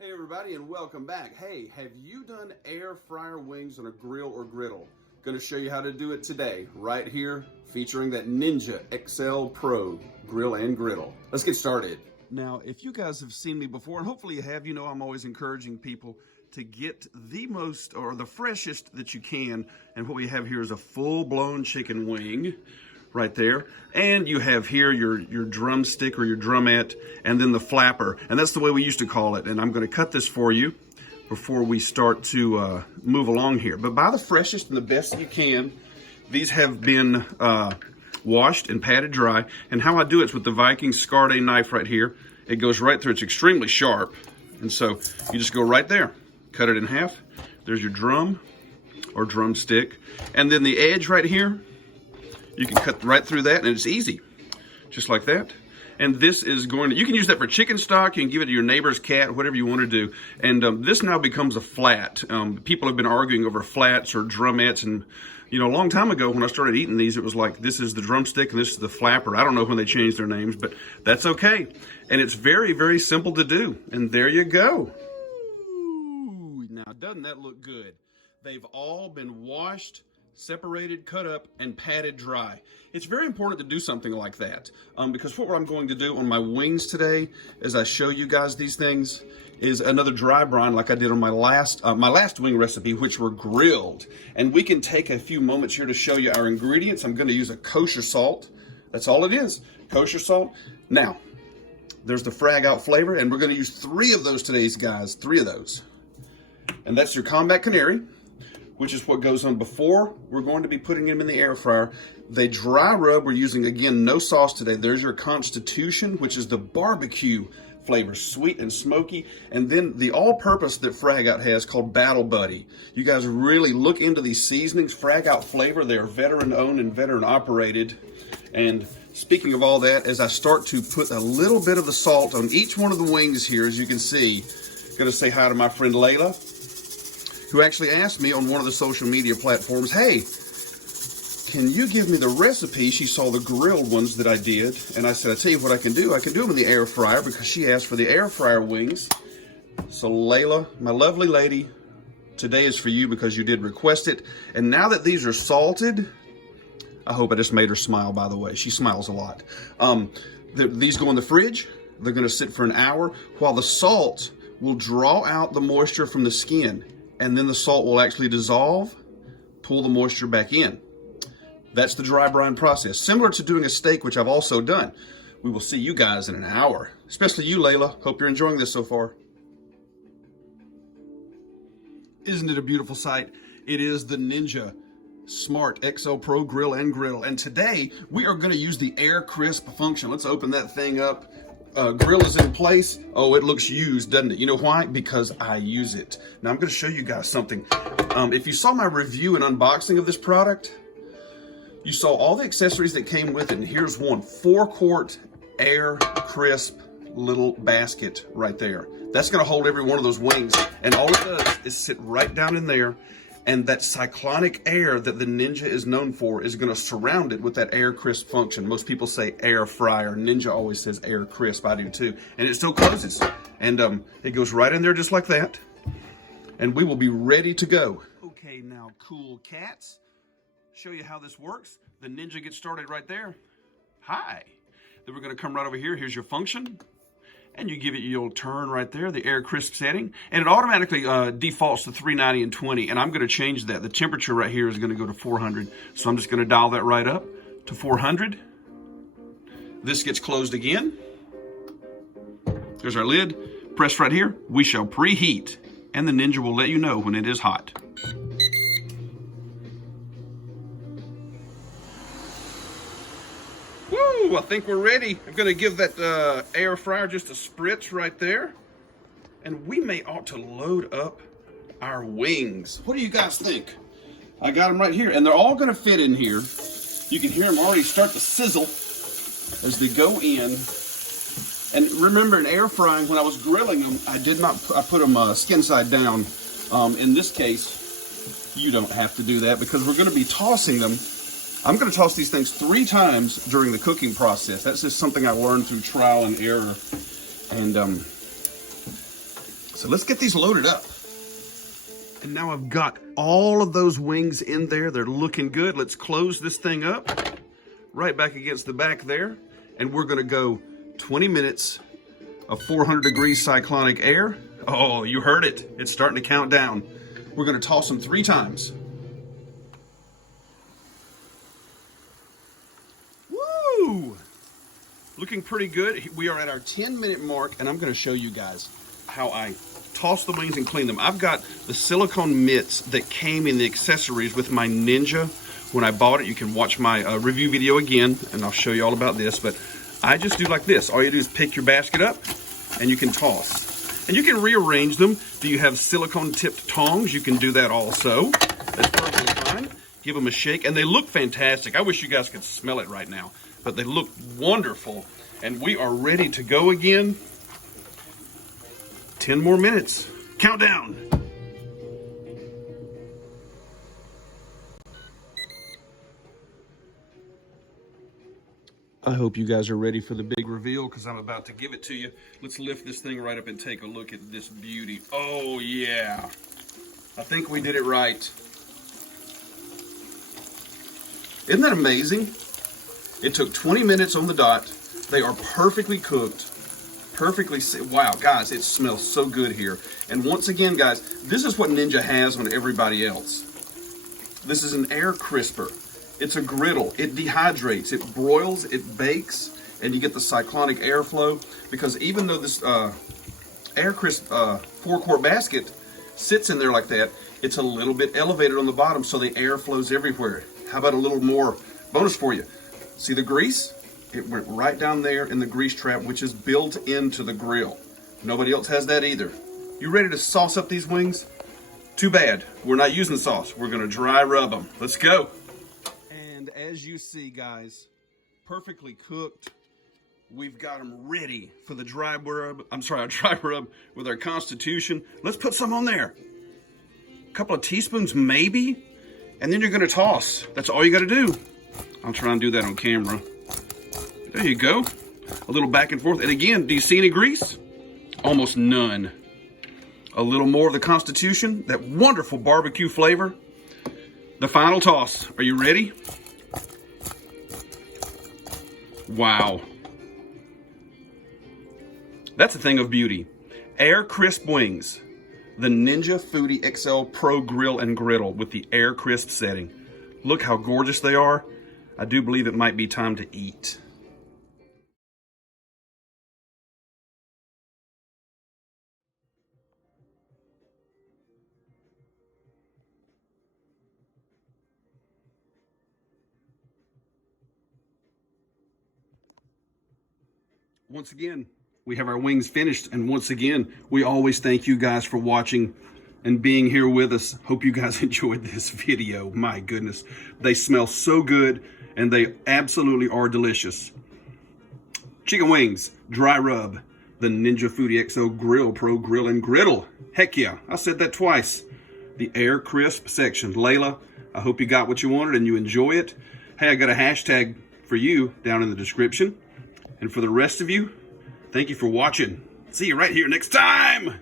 Hey everybody, and welcome back. Hey, have you done air fryer wings on a grill or griddle? Gonna show you how to do it today, right here, featuring that Ninja XL Pro grill and griddle. Let's get started. Now, if you guys have seen me before, and hopefully you have, you know I'm always encouraging people to get the most or the freshest that you can. And what we have here is a full-blown chicken wing right there, and you have here your drumstick or your drumette, and then the flapper, and that's the way we used to call it. And I'm going to cut this for you before we start to move along here. But buy the freshest and the best that you can. These have been washed and patted dry, and how I do it's with the Viking Scarde knife right here. It goes right through. It's extremely sharp, and so you just go right there, cut it in half. There's your drum or drumstick, and then the edge right here, you can cut right through that, and it's easy, just like that. And this is going to, you can use that for chicken stock, you can give it to your neighbor's cat, whatever you want to do. And this now becomes a flat. People have been arguing over flats or drumettes, and you know, a long time ago when I started eating these, it was like, this is the drumstick and this is the flapper. I don't know when they changed their names, but that's okay. And it's very, very simple to do. And there you go. Ooh, now, doesn't that look good? They've all been washed, separated, cut up, and patted dry. It's very important to do something like that because what I'm going to do on my wings today, as I show you guys these things, is another dry brine like I did on my last wing recipe, which were grilled. And we can take a few moments here to show you our ingredients. I'm going to use a kosher salt. That's all it is, kosher salt. Now, there's the Frag out flavor, and we're going to use 3 of those today, guys, 3 of those. And that's your combat Canary, which is what goes on before we're going to be putting them in the air fryer. They dry rub. We're using, again, no sauce today. There's your Constitution, which is the barbecue flavor, sweet and smoky. And then the all-purpose that Frag Out has called Battle Buddy. You guys really look into these seasonings. Frag Out flavor, they are veteran-owned and veteran-operated. And speaking of all that, as I start to put a little bit of the salt on each one of the wings here, as you can see, I'm gonna say hi to my friend Layla, who actually asked me on one of the social media platforms, hey, can you give me the recipe? She saw the grilled ones that I did, and I said, I tell you what I can do them in the air fryer, because she asked for the air fryer wings. So Layla, my lovely lady, today is for you because you did request it. And now that these are salted, I hope I just made her smile, by the way. She smiles a lot. These go in the fridge. They're gonna sit for an hour while the salt will draw out the moisture from the skin, and then the salt will actually dissolve, pull the moisture back in. That's the dry brine process, similar to doing a steak, which I've also done. We will see you guys in an hour, especially you, Layla. Hope you're enjoying this so far. Isn't it a beautiful sight? It is the Ninja Smart XL Pro Grill and Griddle. And today we are going to use the air crisp function. Let's open that thing up. Grill is in place. Oh, it looks used, doesn't it? You know why? Because I use it. Now I'm going to show you guys something. If you saw my review and unboxing of this product, you saw all the accessories that came with it. And here's one 4-quart air crisp little basket right there. That's going to hold every one of those wings. And all it does is sit right down in there. And that cyclonic air that the Ninja is known for is going to surround it with that air crisp function. Most people say air fryer. Ninja always says air crisp. I do too. And it still closes. And it goes right in there just like that. And we will be ready to go. Okay, now cool cats. Show you how this works. The Ninja gets started right there. Hi. Then we're going to come right over here. Here's your function. And you give it your turn right there, the air crisp setting, and it automatically defaults to 390 and 20, and I'm going to change that. The temperature right here is going to go to 400, so I'm just going to dial that right up to 400. This gets closed again. There's our lid. Press right here. We shall preheat, and the Ninja will let you know when it is hot. Woo, I think we're ready. I'm gonna give that air fryer just a spritz right there. And we may ought to load up our wings. What do you guys think? I got them right here, and they're all gonna fit in here. You can hear them already start to sizzle as they go in. And remember, in air frying, when I was grilling them, I put them skin side down. In this case, you don't have to do that because we're gonna be tossing them. I'm going to toss these things 3 times during the cooking process. That's just something I learned through trial and error. And So let's get these loaded up. And now I've got all of those wings in there. They're looking good. Let's close this thing up right back against the back there. And we're gonna go 20 minutes of 400 degrees cyclonic air. Oh, you heard it. It's starting to count down. We're gonna toss them 3 times. Woo! Looking pretty good. We are at our 10-minute mark, and I'm gonna show you guys how I toss the wings and clean them. I've got the silicone mitts that came in the accessories with my Ninja when I bought it. You can watch my review video again, and I'll show you all about this, but I just do like this. All you do is pick your basket up, and you can toss. And you can rearrange them. Do you have silicone tipped tongs? You can do that also. That's perfectly fine. Give them a shake, and they look fantastic. I wish you guys could smell it right now, but they look wonderful. And we are ready to go again. 10 more minutes. Countdown. I hope you guys are ready for the big reveal, because I'm about to give it to you. Let's lift this thing right up and take a look at this beauty. Oh yeah. I think we did it right. Isn't that amazing? It took 20 minutes on the dot. They are perfectly cooked. Wow, guys, it smells so good here. And once again, guys, this is what Ninja has on everybody else. This is an air crisper. It's a griddle. It dehydrates, it broils, it bakes, and you get the cyclonic airflow. Because even though this air crisp 4-quart basket sits in there like that, it's a little bit elevated on the bottom, so the air flows everywhere. How about a little more bonus for you? See the grease? It went right down there in the grease trap, which is built into the grill. Nobody else has that either. You ready to sauce up these wings? Too bad, we're not using sauce. We're gonna dry rub them. Let's go. And as you see, guys, perfectly cooked. We've got them ready for the dry rub. Our dry rub with our Constitution. Let's put some on there. A couple of teaspoons maybe, and then you're gonna toss. That's all you gotta do. I'll try and do that on camera. There you go. A little back and forth. And again, do you see any grease? Almost none. A little more of the Constitution, that wonderful barbecue flavor. The final toss. Are you ready? Wow. That's a thing of beauty. Air crisp wings. The Ninja FOODI XL Pro Grill and Griddle with the air crisp setting. Look how gorgeous they are. I do believe it might be time to eat. Once again, we have our wings finished, and once again, we always thank you guys for watching and being here with us. Hope you guys enjoyed this video. My goodness, they smell so good, and they absolutely are delicious. Chicken wings, dry rub, the Ninja FOODI XL Grill Pro Grill and Griddle. Heck yeah, I said that twice. The air crisp section. Layla, I hope you got what you wanted and you enjoy it. Hey, I got a hashtag for you down in the description. And for the rest of you, thank you for watching. See you right here next time.